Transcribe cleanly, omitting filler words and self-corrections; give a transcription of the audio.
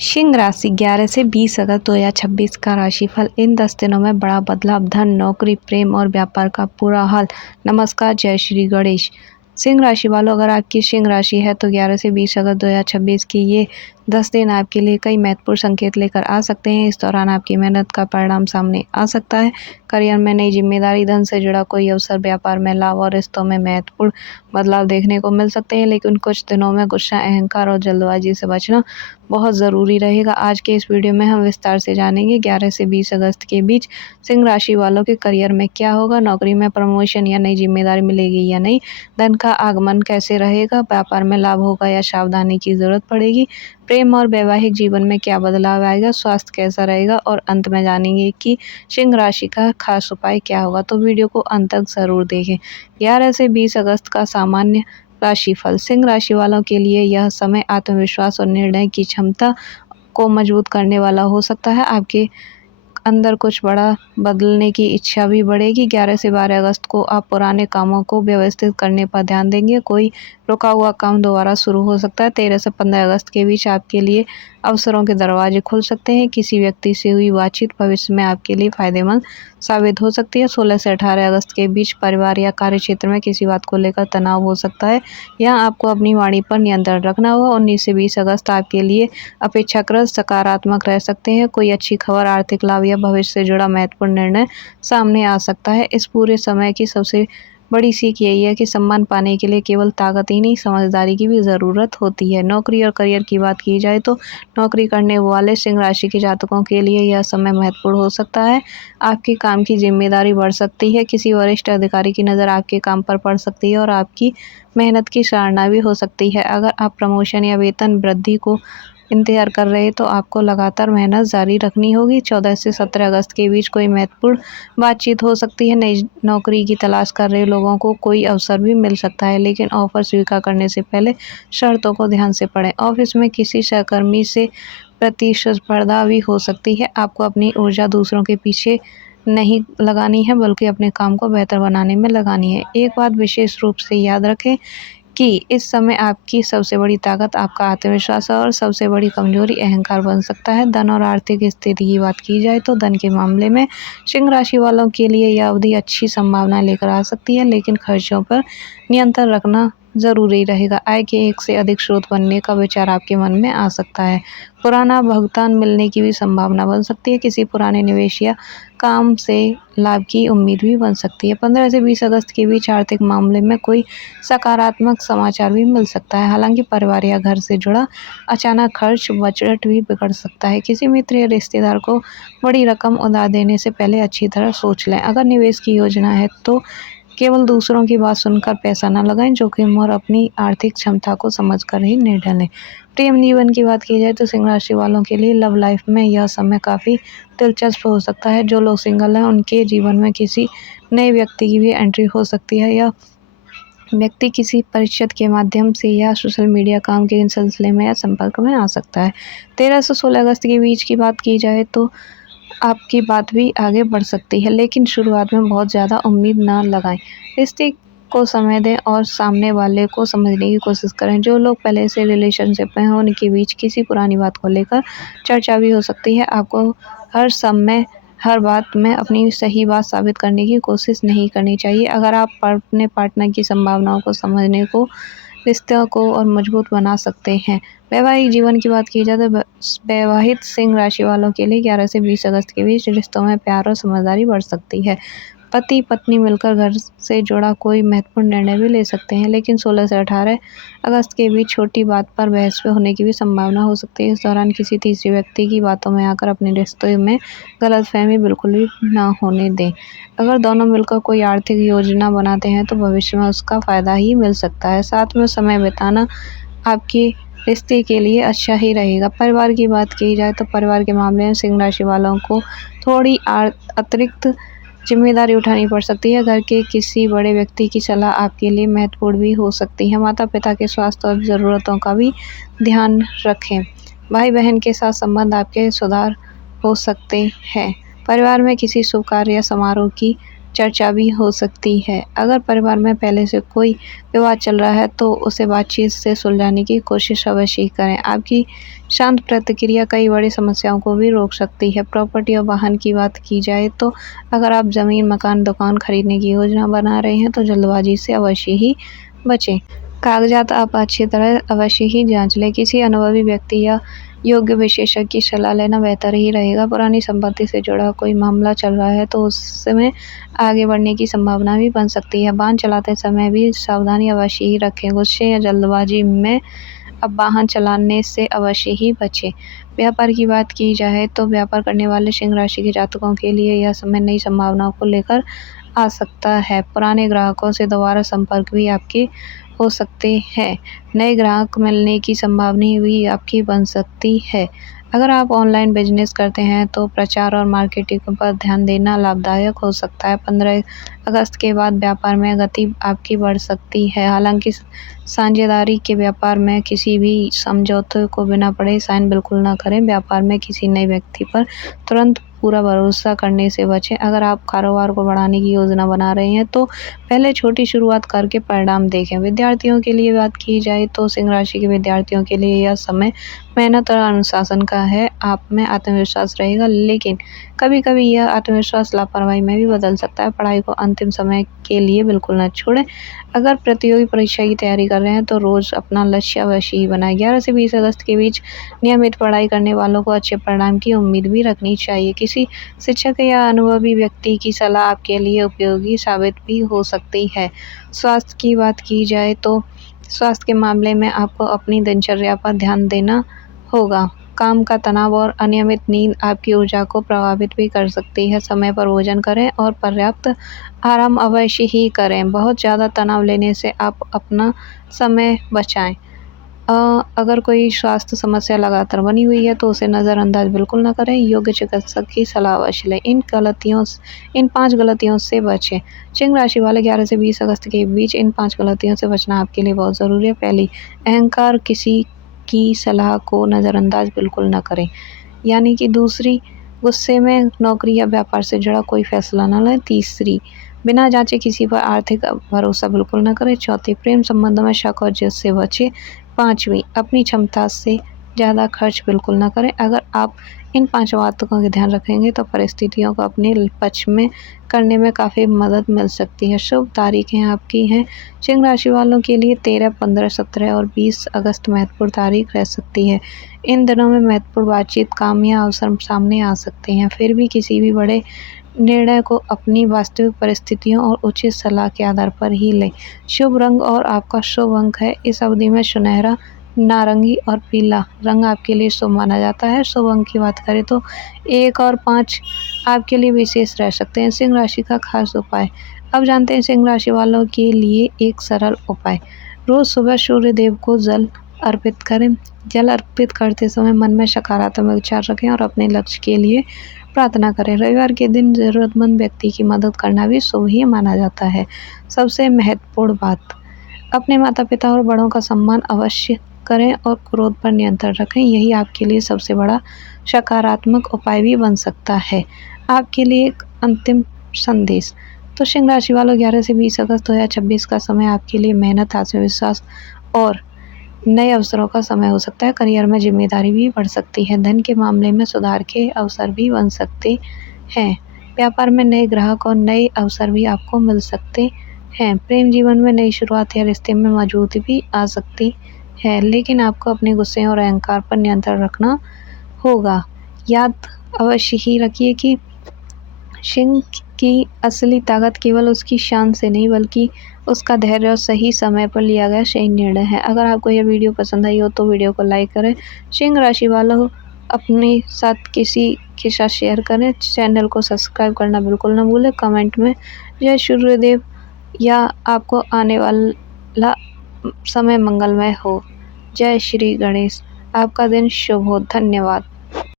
सिंह राशि 11 से 20 अगस्त 2026 का राशिफल। इन 10 दिनों में बड़ा बदलाव, धन, नौकरी, प्रेम और व्यापार का पूरा हाल। नमस्कार, जय श्री गणेश। सिंह राशि वालों, अगर आपकी सिंह राशि है तो 11 से 20 अगस्त 2026 की ये 10 दिन आपके लिए कई महत्वपूर्ण संकेत लेकर आ सकते हैं। इस दौरान आपकी मेहनत का परिणाम सामने आ सकता है। करियर में नई जिम्मेदारी, धन से जुड़ा कोई अवसर, व्यापार में लाभ और रिश्तों में महत्वपूर्ण बदलाव देखने को मिल सकते हैं। लेकिन कुछ दिनों में गुस्सा, अहंकार और जल्दबाजी से बचना बहुत ज़रूरी रहेगा। आज के इस वीडियो में हम विस्तार से जानेंगे 11 से 20 अगस्त के बीच सिंह राशि वालों के करियर में क्या होगा, नौकरी में प्रमोशन या नई जिम्मेदारी मिलेगी या नहीं, धन का आगमन कैसे रहेगा, व्यापार में लाभ होगा या सावधानी की जरूरत पड़ेगी, प्रेम और वैवाहिक जीवन में क्या बदलाव आएगा, स्वास्थ्य कैसा रहेगा और अंत में जानेंगे कि सिंह राशि का खास उपाय क्या होगा। तो वीडियो को अंत तक जरूर देखें। 11 से 20 अगस्त का सामान्य राशिफल। सिंह राशि वालों के लिए यह समय आत्मविश्वास और निर्णय की क्षमता को मजबूत करने वाला हो सकता है। आपके अंदर कुछ बड़ा बदलने की इच्छा भी बढ़ेगी। 11 से 12 अगस्त को आप पुराने कामों को व्यवस्थित करने पर ध्यान देंगे। कोई रुका हुआ काम दोबारा शुरू हो सकता है। 13 से 15 अगस्त के बीच आपके लिए अवसरों के दरवाजे खुल सकते हैं। किसी व्यक्ति से हुई बातचीत भविष्य में आपके लिए फायदेमंद साबित हो सकती है। 16 से 18 अगस्त के बीच परिवार या कार्य क्षेत्र में किसी बात को लेकर तनाव हो सकता है। यहाँ आपको अपनी वाणी पर नियंत्रण रखना होगा। 19 से 20 अगस्त आपके लिए अपेक्षाकृत सकारात्मक रह सकते हैं। कोई अच्छी खबर, आर्थिक लाभ या भविष्य से जुड़ा महत्वपूर्ण निर्णय सामने आ सकता है। इस पूरे समय की सबसे बड़ी सीख यही है कि सम्मान पाने के लिए केवल ताकत ही नहीं, समझदारी की भी ज़रूरत होती है। नौकरी और करियर की बात की जाए तो नौकरी करने वाले सिंह राशि के जातकों के लिए यह समय महत्वपूर्ण हो सकता है। आपके काम की जिम्मेदारी बढ़ सकती है। किसी वरिष्ठ अधिकारी की नज़र आपके काम पर पड़ सकती है और आपकी मेहनत की सराहना भी हो सकती है। अगर आप प्रमोशन या वेतन वृद्धि को इंतजार कर रहे तो आपको लगातार मेहनत जारी रखनी होगी। 14 से 17 अगस्त के बीच कोई महत्वपूर्ण बातचीत हो सकती है। नई नौकरी की तलाश कर रहे लोगों को कोई अवसर भी मिल सकता है, लेकिन ऑफर स्वीकार करने से पहले शर्तों को ध्यान से पढ़ें। ऑफिस में किसी सहकर्मी से प्रतिस्पर्धा भी हो सकती है। आपको अपनी ऊर्जा दूसरों के पीछे नहीं लगानी है, बल्कि अपने काम को बेहतर बनाने में लगानी है। एक बात विशेष रूप से याद रखें कि इस समय आपकी सबसे बड़ी ताकत आपका आत्मविश्वास है और सबसे बड़ी कमजोरी अहंकार बन सकता है। धन और आर्थिक स्थिति की बात की जाए तो धन के मामले में सिंह राशि वालों के लिए यह अवधि अच्छी संभावना लेकर आ सकती है, लेकिन खर्चों पर नियंत्रण रखना जरूरी रहेगा। आय के एक से अधिक स्रोत बनने का विचार आपके मन में आ सकता है। पुराना भुगतान मिलने की भी संभावना बन सकती है। किसी पुराने निवेश या काम से लाभ की उम्मीद भी बन सकती है। 15 से 20 अगस्त के बीच आर्थिक मामले में कोई सकारात्मक समाचार भी मिल सकता है। हालांकि परिवार या घर से जुड़ा अचानक खर्च बजट भी बिगड़ सकता है। किसी मित्र या रिश्तेदार को बड़ी रकम उधार देने से पहले अच्छी तरह सोच लें। अगर निवेश की योजना है तो केवल दूसरों की बात सुनकर पैसा न लगाएं। जोखिम और अपनी आर्थिक क्षमता को समझकर ही निर्णय लें। प्रेम जीवन की बात की जाए तो सिंह राशि वालों के लिए लव लाइफ में यह समय काफ़ी दिलचस्प हो सकता है। जो लोग सिंगल हैं उनके जीवन में किसी नए व्यक्ति की भी एंट्री हो सकती है। यह व्यक्ति किसी परिचित के माध्यम से या सोशल मीडिया काम के सिलसिले में या संपर्क में आ सकता है। 13 से 16 अगस्त के बीच की बात की जाए तो आपकी बात भी आगे बढ़ सकती है, लेकिन शुरुआत में बहुत ज़्यादा उम्मीद ना लगाएं। रिश्ते को समय दें और सामने वाले को समझने की कोशिश करें। जो लोग पहले से रिलेशनशिप में हैं उनके बीच किसी पुरानी बात को लेकर चर्चा भी हो सकती है। आपको हर समय हर बात में अपनी सही बात साबित करने की कोशिश नहीं करनी चाहिए। अगर आप अपने पार्टनर की संभावनाओं को समझने को रिश्तों को और मजबूत बना सकते हैं। वैवाहिक जीवन की बात की जाए तो वैवाहिक सिंह राशि वालों के लिए 11 से 20 अगस्त के बीच रिश्तों में प्यार और समझदारी बढ़ सकती है। पति पत्नी मिलकर घर से जुड़ा कोई महत्वपूर्ण निर्णय भी ले सकते हैं, लेकिन 16 से 18 अगस्त के बीच छोटी बात पर बहस होने की भी संभावना हो सकती है। इस दौरान किसी तीसरे व्यक्ति की बातों में आकर अपने रिश्ते में गलतफहमी बिल्कुल भी ना होने दें। अगर दोनों मिलकर कोई आर्थिक योजना बनाते हैं तो भविष्य में उसका फायदा ही मिल सकता है। साथ में समय बिताना आपके रिश्ते के लिए अच्छा ही रहेगा। परिवार की बात की जाए तो परिवार के मामले में सिंह राशि वालों को थोड़ी अतिरिक्त जिम्मेदारी उठानी पड़ सकती है। घर के किसी बड़े व्यक्ति की सलाह आपके लिए महत्वपूर्ण भी हो सकती है। माता पिता के स्वास्थ्य और ज़रूरतों का भी ध्यान रखें। भाई बहन के साथ संबंध आपके सुधार हो सकते हैं। परिवार में किसी शुभ कार्य या समारोह की चर्चा भी हो सकती है। अगर परिवार में पहले से कोई विवाद चल रहा है तो उसे बातचीत से सुलझाने की कोशिश अवश्य ही करें। आपकी शांत प्रतिक्रिया कई बड़ी समस्याओं को भी रोक सकती है। प्रॉपर्टी और वाहन की बात की जाए तो अगर आप ज़मीन, मकान, दुकान खरीदने की योजना बना रहे हैं तो जल्दबाजी से अवश्य ही बचें। कागजात आप अच्छी तरह अवश्य ही जांच लें। किसी अनुभवी व्यक्ति या योग्य विशेषज्ञ की सलाह लेना बेहतर ही रहेगा। पुरानी संपत्ति से जुड़ा कोई मामला चल रहा है तो उसमें आगे बढ़ने की संभावना भी बन सकती है। वाहन चलाते समय भी सावधानी अवश्य ही रखें। गुस्से या जल्दबाजी में अब वाहन चलाने से अवश्य ही बचें। व्यापार की बात की जाए तो व्यापार करने वाले सिंह राशि के जातकों के लिए यह समय नई संभावनाओं को लेकर आ सकता है। पुराने ग्राहकों से दोबारा संपर्क भी आपके हो सकते हैं। नए ग्राहक मिलने की संभावना भी आपकी बन सकती है। अगर आप ऑनलाइन बिजनेस करते हैं तो प्रचार और मार्केटिंग पर ध्यान देना लाभदायक हो सकता है। 15 अगस्त के बाद व्यापार में गति आपकी बढ़ सकती है। हालांकि साझेदारी के व्यापार में किसी भी समझौते को बिना पढ़े साइन बिल्कुल ना करें। व्यापार में किसी नए व्यक्ति पर तुरंत पूरा भरोसा करने से बचें। अगर आप कारोबार को बढ़ाने की योजना बना रहे हैं तो पहले छोटी शुरुआत करके परिणाम देखें। विद्यार्थियों के लिए बात की जाए तो सिंह राशि के विद्यार्थियों के लिए यह समय मेहनत और अनुशासन का है। आप में आत्मविश्वास रहेगा, लेकिन कभी-कभी यह आत्मविश्वास लापरवाही में भी बदल सकता है। पढ़ाई को अंतिम समय के लिए बिल्कुल न छोड़ें। अगर प्रतियोगी परीक्षा की तैयारी कर रहे हैं तो रोज अपना लक्ष्य अवश्य ही बनाएं। 11 से 20 अगस्त के बीच नियमित पढ़ाई करने वालों को अच्छे परिणाम की उम्मीद भी रखनी चाहिए। किसी शिक्षक या अनुभवी व्यक्ति की सलाह आपके लिए उपयोगी साबित भी हो सकती है। स्वास्थ्य की बात की जाए तो स्वास्थ्य के मामले में आपको अपनी दिनचर्या पर ध्यान देना होगा। काम का तनाव और अनियमित नींद आपकी ऊर्जा को प्रभावित भी कर सकती है। समय पर भोजन करें और पर्याप्त आराम अवश्य ही करें। बहुत ज़्यादा तनाव लेने से आप अपना समय बचाएं। अगर कोई स्वास्थ्य समस्या लगातार बनी हुई है तो उसे नज़रअंदाज बिल्कुल ना करें। योग्य चिकित्सक की सलाह अवश्य लें। इन 5 गलतियों से बचें। सिंह राशि वाले 11 से 20 अगस्त के बीच इन 5 गलतियों से बचना आपके लिए बहुत ज़रूरी है। पहली, अहंकार, किसी की सलाह को नज़रअंदाज बिल्कुल ना करें। यानी कि दूसरी, गुस्से में नौकरी या व्यापार से जुड़ा कोई फैसला ना लें। तीसरी, बिना जांचे किसी पर आर्थिक भरोसा बिल्कुल ना करें। चौथी, प्रेम संबंधों में शक और जिद से बचें। पाँचवीं, अपनी क्षमता से ज़्यादा खर्च बिल्कुल ना करें। अगर आप इन 5 बातों का ध्यान रखेंगे तो परिस्थितियों को अपने पक्ष में करने में काफ़ी मदद मिल सकती है। शुभ तारीखें आपकी हैं सिंह राशि वालों के लिए 13, 15, 17 और 20 अगस्त महत्वपूर्ण तारीख रह सकती है। इन दिनों में महत्वपूर्ण बातचीत, काम या अवसर सामने आ सकते हैं। फिर भी किसी भी बड़े निर्णय को अपनी वास्तविक परिस्थितियों और उचित सलाह के आधार पर ही लें। शुभ रंग और आपका शुभ अंक है। इस अवधि में सुनहरा, नारंगी और पीला रंग आपके लिए शुभ माना जाता है। शुभ अंक की बात करें तो 1 और 5 आपके लिए विशेष रह सकते हैं। सिंह राशि का खास उपाय। अब जानते हैं सिंह राशि वालों के लिए एक सरल उपाय। रोज सुबह सूर्य देव को जल अर्पित करें। जल अर्पित करते समय मन में सकारात्मक विचार रखें और अपने लक्ष्य के लिए प्रार्थना करें। रविवार के दिन जरूरतमंद व्यक्ति की मदद करना भी शुभ ही माना जाता है। सबसे महत्वपूर्ण बात, अपने माता पिता और बड़ों का सम्मान अवश्य करें और क्रोध पर नियंत्रण रखें। यही आपके लिए सबसे बड़ा सकारात्मक उपाय भी बन सकता है। आपके लिए एक अंतिम संदेश। तो सिंह राशि वालों 11 से 20 अगस्त 2026 का समय आपके लिए मेहनत, आत्मविश्वास और नए अवसरों का समय हो सकता है। करियर में जिम्मेदारी भी बढ़ सकती है। धन के मामले में सुधार के अवसर भी बन सकते हैं। व्यापार में नए ग्राहक और नए अवसर भी आपको मिल सकते हैं। प्रेम जीवन में नई शुरुआत या रिश्ते में मजबूती भी आ सकती है, लेकिन आपको अपने गुस्से और अहंकार पर नियंत्रण रखना होगा। याद अवश्य ही रखिए कि सिंह की असली ताकत केवल उसकी शान से नहीं बल्कि उसका धैर्य और सही समय पर लिया गया सही निर्णय है। अगर आपको यह वीडियो पसंद आई हो तो वीडियो को लाइक करें। सिंह राशि वालों अपने साथ किसी के साथ शेयर करें। चैनल को सब्सक्राइब करना बिल्कुल ना भूलें। कमेंट में जय सूर्यदेव या आपको आने वाला समय मंगलमय हो। जय श्री गणेश। आपका दिन शुभ हो। धन्यवाद।